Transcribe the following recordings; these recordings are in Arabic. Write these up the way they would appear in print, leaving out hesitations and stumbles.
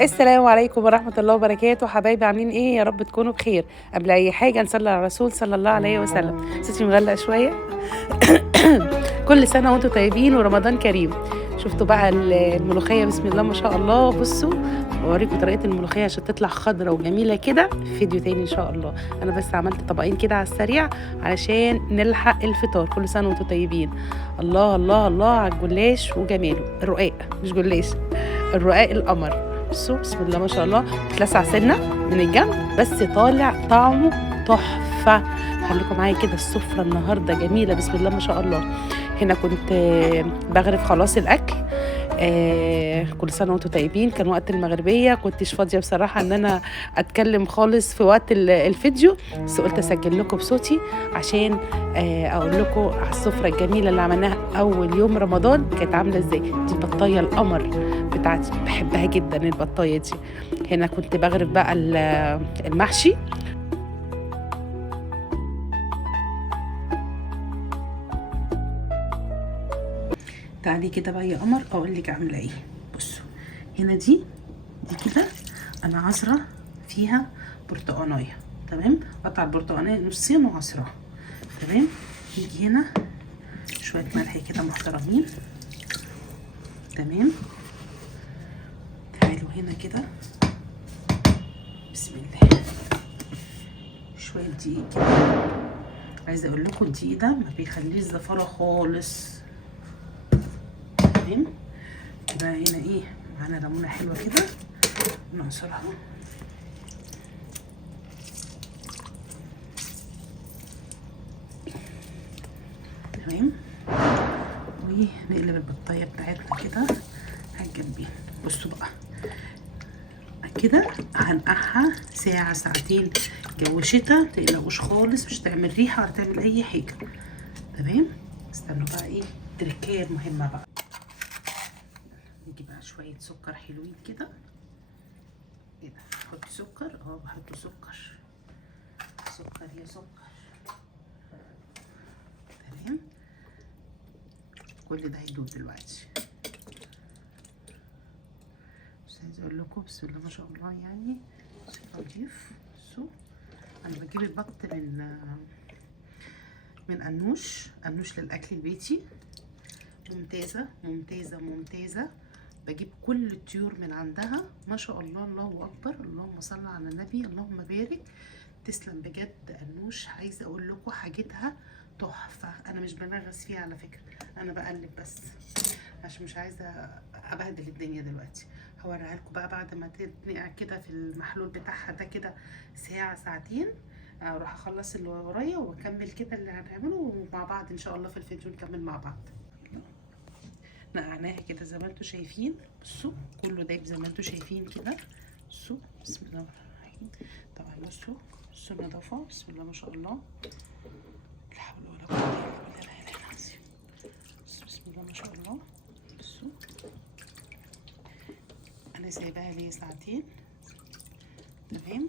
السلام عليكم ورحمة الله وبركاته. حبايبي عاملين ايه؟ يا رب تكونوا بخير. قبل اي حاجة نصلي على الرسول صلى الله عليه وسلم. صوتي مغلق شوية. كل سنة وانتم طيبين ورمضان كريم. شفتوا بقى الملوخية؟ بسم الله ما شاء الله. بصوا بوريكم طريقة الملوخية عشان تطلع خضرة وجميلة كده في فيديو تاني ان شاء الله. انا بس عملت طبقين كده على السريع علشان نلحق الفطار. كل سنة وانتم طيبين. الله الله الله على الجلاش وجماله. الرقاق مش جلاش، الرقاق القمر. بصوا بسم الله ما شاء الله. اتلسع سنة من الجنب بس طالع طعمه تحفة. خليكم معايا كده، السفرة النهاردة جميلة بسم الله ما شاء الله. هنا كنت بغرف خلاص الأكل. كل سنة وانتم طيبين. كان وقت المغربية، كنتش فاضية بصراحة ان انا اتكلم خالص في وقت الفيديو، بس قلت اسجل لكم بصوتي عشان اقول لكم على السفرة الجميلة اللي عملناها اول يوم رمضان كانت عاملة ازاي. دي البطاية القمر بتاعتي، بحبها جدا البطاية دي. هنا كنت بغرف بقى المحشي. تعالي كده بقى يا قمر اقول لك عامله ايه. بصوا هنا دي كده انا عصره فيها برتقانيه. تمام، قطع البرتقانيه نصين وعصرها. تمام، يجي هنا شويه ملح كده محترمين. تمام، تعالوا هنا كده بسم الله شويه دقيق كده. عايزه اقول لكم الدقيق ده ما بيخليش زفاره خالص. تمام، يبقى هنا ايه معانا ليمونه حلوه كده نعصرها. تمام، ونقلب البطايه بتاعتنا كده على الجنبين. بصوا بقى كده هنقعها ساعه ساعتين. جو شتا متقلقوش خالص، مش هتعمل ريحه ولا تعمل اي حاجه. تمام، استنوا بقى ايه التركيه المهمه بقى. نجيب بقى شويه سكر حلوين كده. ايه ده؟ بحط سكر؟ بحط سكر. سكر يا سكر. تمام، كل ده هيدوب دلوقتي. بس عايزه اقول لكم بسم الله ما شاء الله يعني نضيف. بصوا انا بجيب البط من انوش للاكل البيتي. ممتازه ممتازه ممتازه. بجيب كل الطيور من عندها ما شاء الله. الله اكبر، اللهم صل على النبي، اللهم بارك. تسلم بجد انوش. عايزه اقول لكم حاجتها تحفه. انا مش بنغص فيها على فكره، انا بقلب بس عشان مش عايزه ابهدل الدنيا دلوقتي. هوريها لكم بقى بعد ما تتنقع كده في المحلول بتاعها ده كده ساعه ساعتين. اروح اخلص اللي ورايا واكمل كده اللي هنعمله، ومع بعض ان شاء الله في الفيديو نكمل مع بعض. نقعناها كده زي ما انتم شايفين. بصوا كله دايب زي ما انتم شايفين كده. بصوا بسم الله الرحمن الرحيم. طبعا بصوا النظافه بسم الله ما شاء الله. لا حول ولا قوه الا بالله العظيم. بسم الله ما شاء الله. بصوا انا سايباها لي ساعتين. تمام،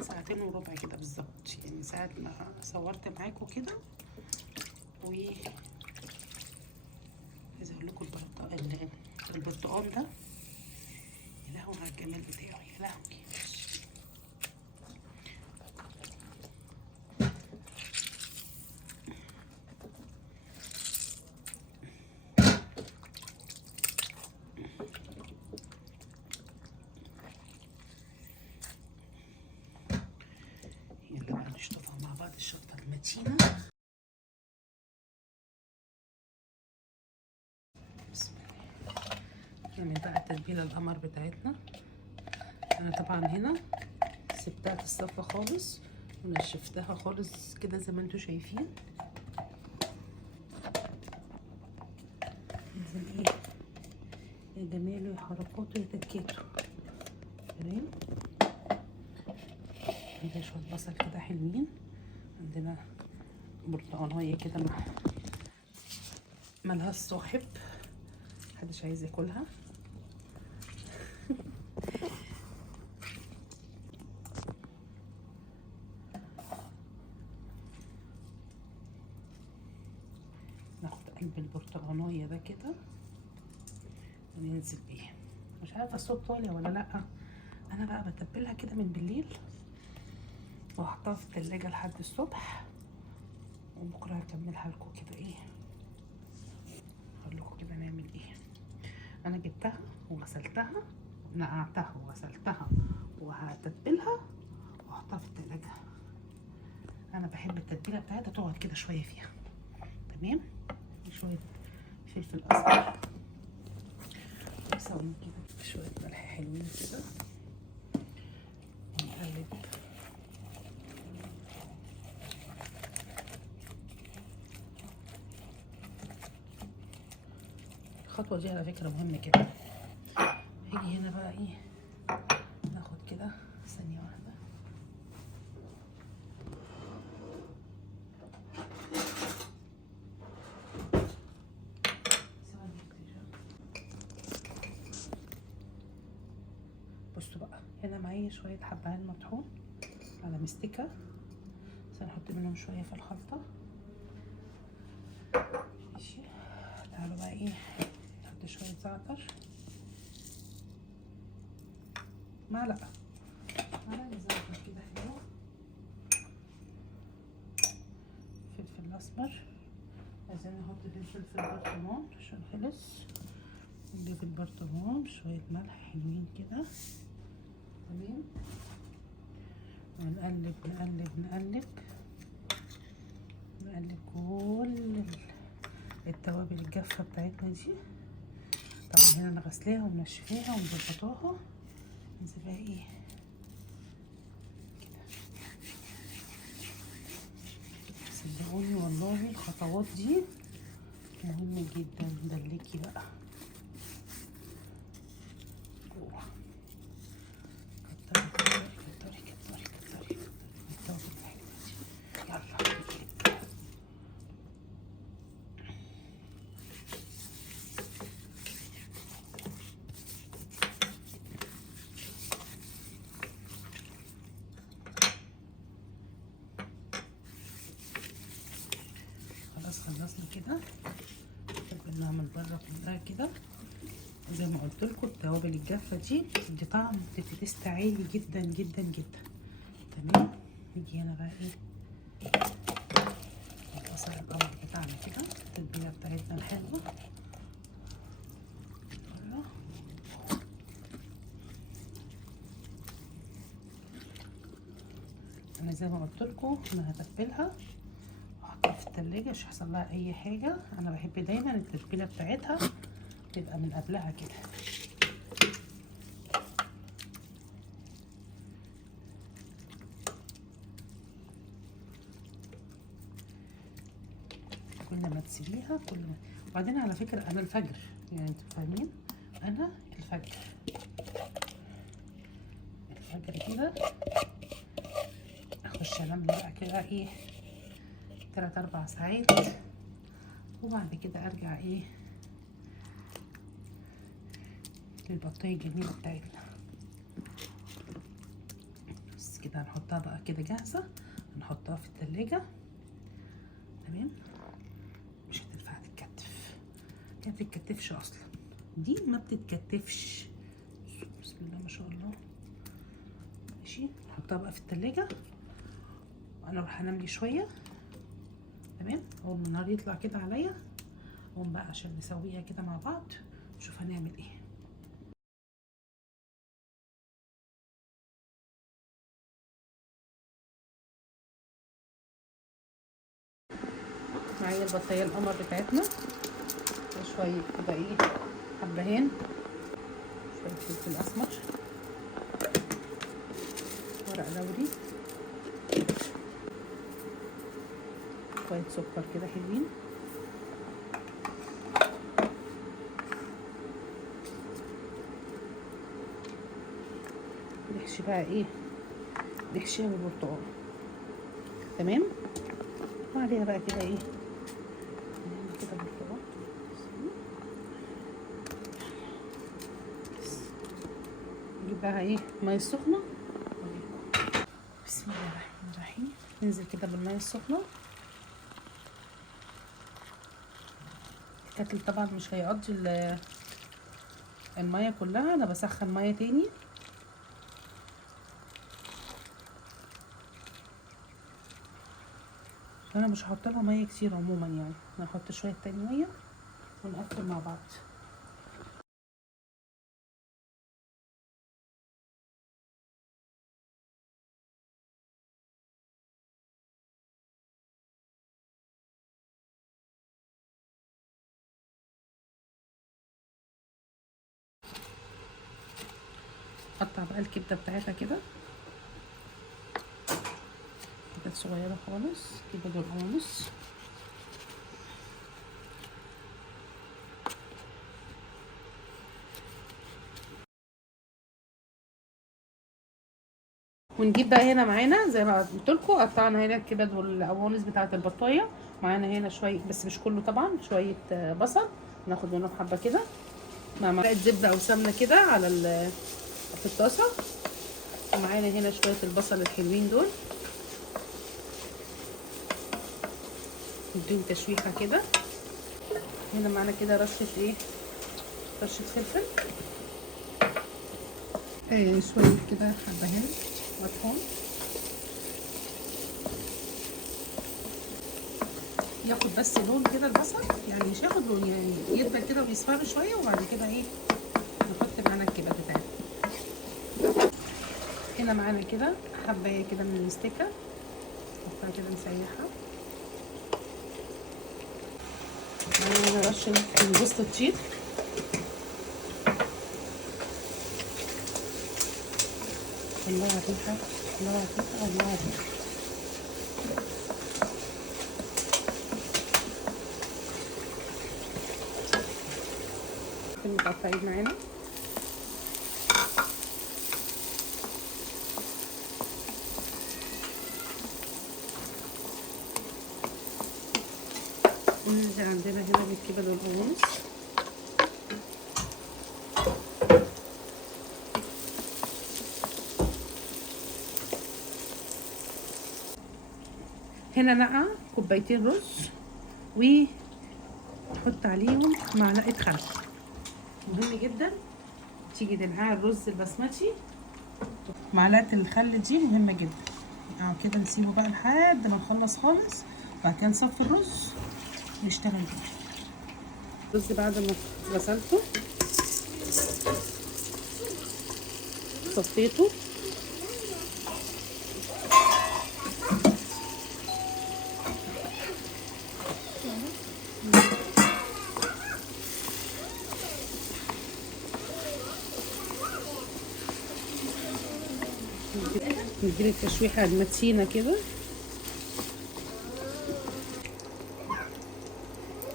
ساعتين وربع كده بالظبط، يعني ساعه ما صورت معاكم كده. و عايزه اقول لكم البرتقال ده يا لهوي على الجمال بتاعه، يا لهوي. يلا بقى نشطفها مع بعض الشطه المتينه. بسم الله. نعمل بقى التتبيله القمر بتاعتنا. انا طبعا هنا سبتها في الصفه خالص ونشفتها خالص كده زي ما انتم شايفين. لازم ايه يا جماله يا حركاته يا تكاته. تمام، عندنا شويه بصل كده حلوين. عندنا برتقانيه كده ملهاش صاحب، محدش عايز ياكلها. ناخد قلب البرتقانيه ده كده وننزل بيه. مش عارفه الصوت طالع ولا لا. انا بقى بتبلها كده من بالليل واحطها في التلاجة لحد الصبح، وبكره هكملها لكم كده. ايه اقول لكم كده نعمل ايه. انا جبتها وغسلتها، نقعتها وغسلتها وهتبلها واحطها في التلاجة. انا بحب التتبيله بتاعتها تقعد كده شويه فيها. تمام. شويه فلفل اسمر مسويين كده، شويه ملح حلوين كده، ونقلب. الخطوه دي على فكره مهمه كده. هيجي هنا بقى ايه، ناخد كده ثانيه واحده. بصوا بقى، هنا معايا شويه حبهان مطحون على مستكه، بس هنحط منهم شويه في الخلطه. ماشي. تعالوا بقى ايه، نحط شويه زعتر، معلقه زعتر كده حلو، فلفل اسمر. عايزين نحط فلفل البرطمان عشان خلص. نجيب البرطمان، شويه ملح حلوين كده. تمام. ونقلب نقلب نقلب نقلب كل التوابل الجافه بتاعتنا دي. طبعا هنا انا غسلاها ومنشفاها ومظبطاها. نسيبها ايه كده. صدقوني والله الخطوات دي مهمه جدا. دلكي بقى جوه، كتري كتري كتري كتري كتري التوابل الحلوه دي. يلا نقلب. خلاص خلصنا كده. تبلناها من بره كلها كده. زي ما قلت لكم التوابل الجافه دي بتدي طعم، بتدي تيست عالي جدا جدا جدا. تمام. نيجي هنا بقى ايه، البصل الابيض بتاعنا كده، التتبيله بتاعتنا الحلوه. انا زي ما قلت لكم انا هتبلها واحطها في التلاجة مش هيحصل لها اي حاجه. انا بحب دايما التتبيله بتاعتها تبقى من قبلها كده. كل ما تسيبيها كل ما. وبعدين على فكره انا الفجر، يعني انتوا فاهمين، انا الفجر كده اخش انام لي بقى كده ايه 3-4 ساعات، وبعد كده ارجع ايه للبطايه الجميله بتاعتنا. بس كده هنحطها بقى كده جاهزه، هنحطها في التلاجة. تمام. مش هتنفع تتكتف، ما بتتكتفش اصلا، دي ما بتتكتفش. بسم الله ما شاء الله. ماشي. نحطها بقى في التلاجة وانا اروح انام لي شويه. تمام. اول ما النهار يطلع كده عليا اقوم بقى عشان نسويها كده مع بعض، نشوف هنعمل ايه. معايا البطايه القمر بتاعتنا، وشويه كده ايه حبهان، شويه فلفل اسمر، ورق لوري، شويه سكر كده حلوين. نحشي بقى ايه، نحشيها بالبرتقال. تمام. وعليها بقى كده ايه كده برتقال. نجيب بقى ايه ميه سخنه. بسم الله الرحمن الرحيم. ننزل كده بالميه السخنه. الكتل طبعا مش هيقضي الميه كلها. انا بسخن ميه تاني. انا مش هحط لها ميه كتير عموما يعني، انا هحط شويه تاني ميه ونقفل مع بعض. قطع بقى الكبده بتاعتها كده، كده صغيره خالص، كبده القوانص. ونجيب بقى هنا معانا زي ما قلت لكم، قطعنا هنا الكبد والقوانص بتاعه البطايه. معانا هنا شويه بس مش كله طبعا، شويه بصل ناخد منهم حبه كده مع معلقه زبده او سمنه كده على في الطاسه. ومعانا هنا شويه البصل الحلوين دول، نديهم تشويحه كده. هنا معانا كده رشه ايه، رشه فلفل، شويه كده حبهان مطحون، ياخد بس لون كده البصل، يعني مش ياخد لون، يعني يدبل كده ويصفر شويه، وبعد كده ايه نحط معانا الكبد بتاعنا. هنا معانا كده حبايه كده من المستكه، نحطها كده نسيحها. معانا هنا رشه من جوز الطيب، الله على الريحه، الله على الريحه، الله على الريحه. متقطعين معانا. وننزل عندنا هنا بالكبد والقوانص. هنا نقع كوبايتين رز، ونحط عليهم معلقه خل. مهم جدا تيجي تنقعي الرز البسمتي، معلقه الخل دي مهمه جدا. كده نسيبه بقى لحد ما نخلص خالص، وبعد كده نصفي الرز نشتغل بيه. الرز بعد ما غسلته صفيته، نديله التشويحه المتينه كده.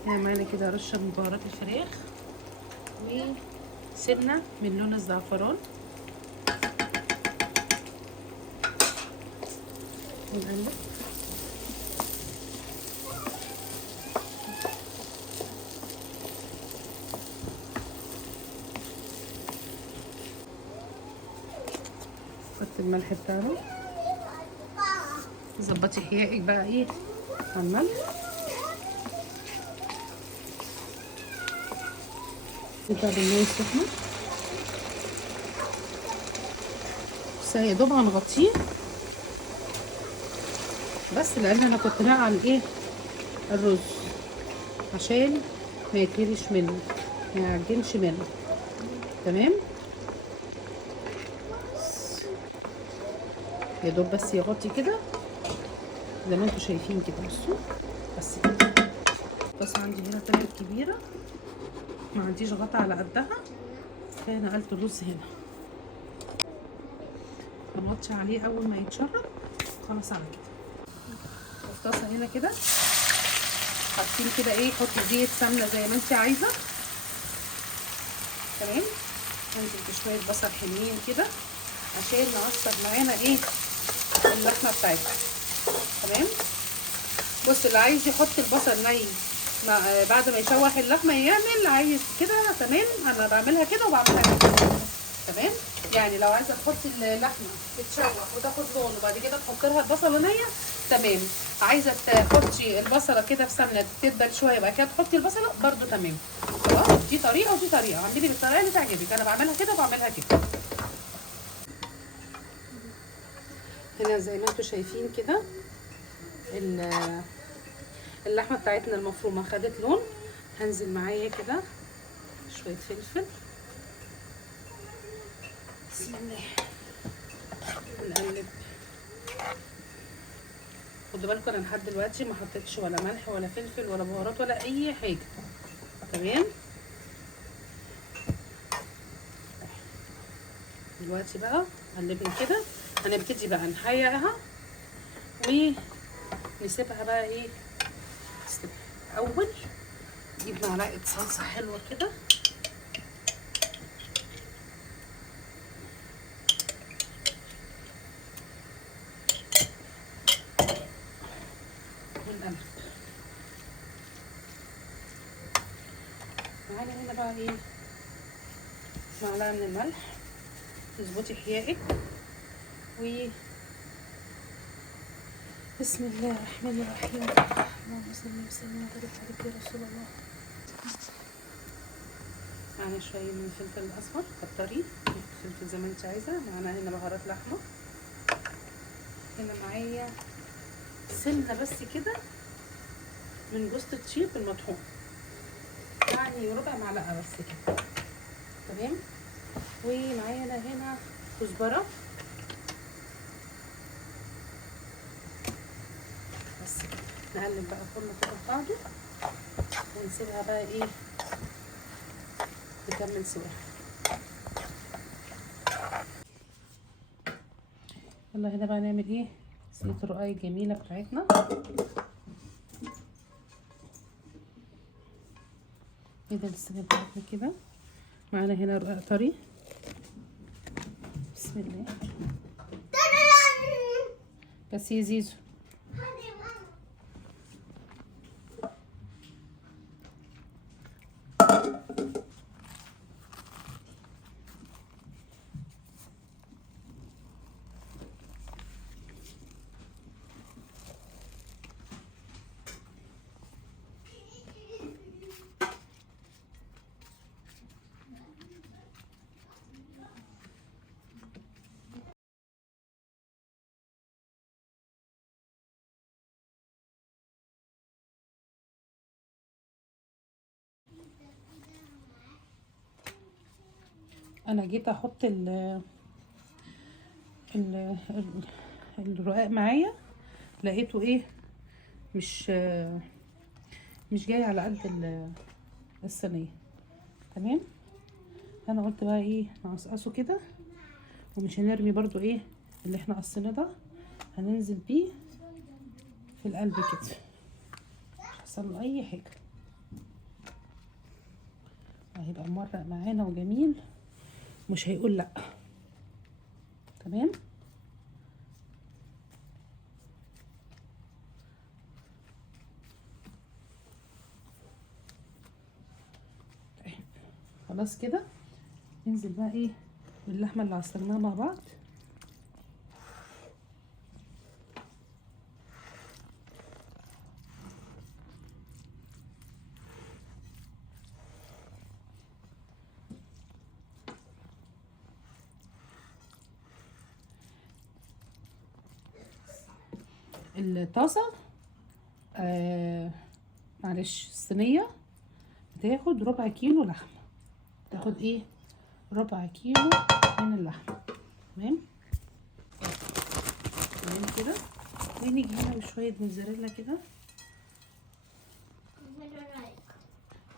هنا معانا كده رشه من بهارات الفراخ وسنه من لون الزعفران، ونقلب. نحط الملح بتاعنا، ظبطي حيائك بقى ايه على الملح. نبدأ بالمية السخنة، بس يا دوب هنغطيه بس، لان انا كنت ناقعه الايه الرز عشان ما يتهريش منه، ما يعجنش منه. تمام، يا دوب بس يغطي كده زي ما انتم شايفين كده. بصوا بس كده. بس عندي هنا طلعت كبيره، ما عنديش غطا على قدها، فنقلت الرز هنا. هنوطي عليه اول ما يتشرب، خلاص على كده. وفي طاسه هنا كده حاطين كده ايه، حطي زيت سمنه زي ما انت عايزه. تمام، انزل بشويه بصل حلوين كده عشان نعصر معانا ايه اللحمه بتاعتنا. تمام، بص اللي عايز يحط البصل ني بعد ما يشوح اللحمه يعمل، عايز كده تمام. انا بعملها كده وبعملها كده. تمام، يعني لو عايزه تحطي اللحمه تتشوح وتاخد لون وبعد كده تحط لها البصله نيه، تمام. عايزه تحطي البصله كده في سمنه تدبل شويه بقى كده تحطي البصله برده تمام. خلاص دي طريقه ودي طريقه، اعملي بالطريقه اللي تعجبك. انا بعملها كده وبعملها كده. هنا زي ما انتم شايفين كده اللحمه بتاعتنا المفرومه خدت لون. هنزل معايا كده شويه فلفل، بسم الله، ونقلب. خدوا بالكم انا لحد دلوقتي ما حطيتش ولا ملح ولا فلفل ولا بهارات ولا اي حاجه. تمام. دلوقتي بقى قلبنا كده، هنبتدي بقى نحيقها ونسيبها بقى ايه تستوي. اول نجيب معلقه صلصه حلوه كده، ونقلب. معانا هنا بقى ايه معلقه من الملح، تظبطي حيائك. و بسم الله الرحمن الرحيم، اللهم صل وسلم وبارك عليك يا رسول الله. معانا شويه من الفلفل الاصفر، كتري فلفل زي ما انت عايزه. معانا هنا بهارات لحمه، هنا معايا سنه بس كده من جوز الطيب المطحون، يعني ربع معلقه بس كده. تمام. ومعانا هنا كزبره بس كده. نقلب بقى كله كده في بعضه ونسيبها بقى ايه تكمل سواها. يلا هنا بقى نعمل ايه صينيه الرقاق الجميله بتاعتنا. كده الصينيه بتاعتنا كده. معانا هنا رقاق طري، بسم الله. بس يا زيزو انا جيت احط ال الرقاق معايا، لقيته ايه مش جاي على قد الصينيه. تمام. انا قلت بقى ايه نقصقصه كده، ومش هنرمي برضو ايه اللي احنا قصيناه ده، هننزل بيه في القلب كده مش هيحصل له اي حاجه، هيبقى مورق معانا وجميل مش هيقول لا. تمام. خلاص كده ننزل بقى ايه باللحمه اللي عصرناها مع بعض. الطاسه معلش الصينيه بتاخد ربع كيلو لحمه، تاخد ايه ربع كيلو من اللحمه. تمام. تمام كده. ونيجي هنا بشويه موزاريلا كده،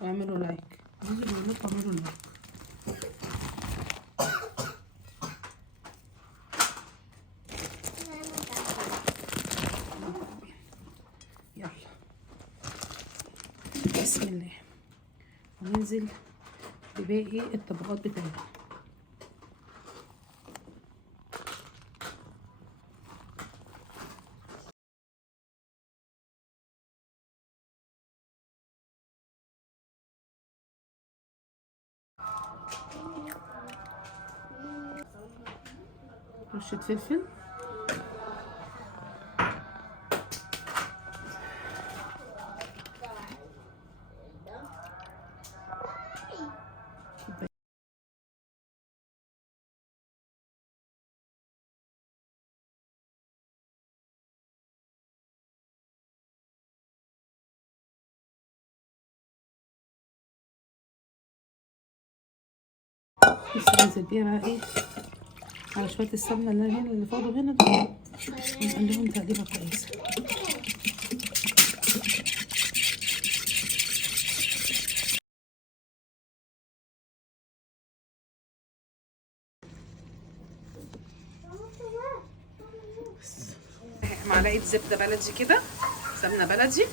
واعملوا لايك، انزلوا واعملوا لايك. يلا بسم الله. وننزل بباقي الطبقات بتاعتنا. رشة فلفل، بس انزل بيها بقى ايه على شويه السمنه اللي هنا اللي فاضوا هنا دول، ونقلبهم تقليبه كويسه. معلقه زبده بلدي كده، سمنه بلدي،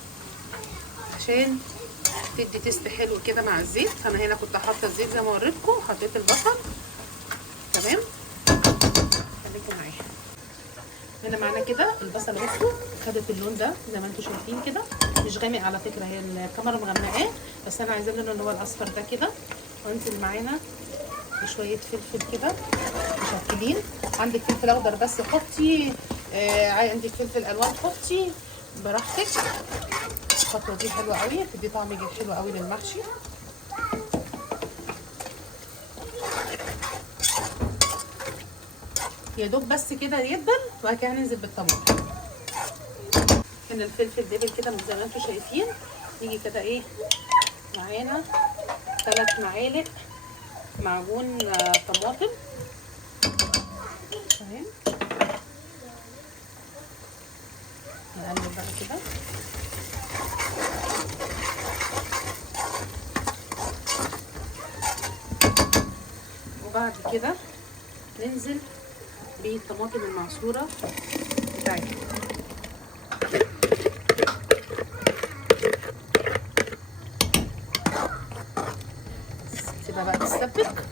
عشان تدي تيست حلو كده مع الزيت. فانا هنا كنت حاطه الزيت زي ما وريتكم، حطيت البصل. تمام، خليكم معايا. هنا معانا كده البصل بصوا خدت اللون ده زي ما انتم شايفين كده، مش غامق على فكره، هي الكاميرا مغمقاه، بس انا عايزاه اللون اللي هو الاصفر ده كده. وانزل معانا بشويه فلفل كده مشكلين. عندك فلفل اخضر بس حطي، عندك فلفل الوان حطي براحتك. الخطوه دي حلوه قوي، بتدي طعم حلو قوي للمحشي. يا دوب بس كده يدبل، وبعد كده هننزل بالطماطم. هنا الفلفل دبل كده زي ما انتم شايفين. يجي كده ايه معانا 3 معالق معجون طماطم. تمام، نقلب بقى كده. وبعد كده ننزل بالطماطم المعصوره بتاعتنا. سيبها بقى تتسبك،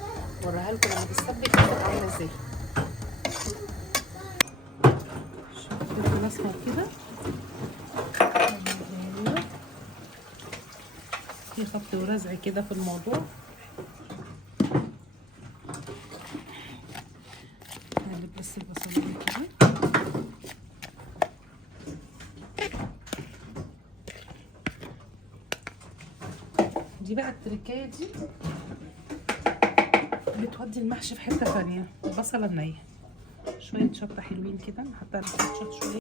وراها لكم لما تتسبك هتبقى عامله ازاي. شوفوا الاسمر كده، في خبط ورزع كده في الموضوع. نقلب بس البصلايه كده. دي بقى التركايه دي بتودي المحشي في حته ثانيه. البصله النيه، شويه شطه حلوين كده، نحطها على شويه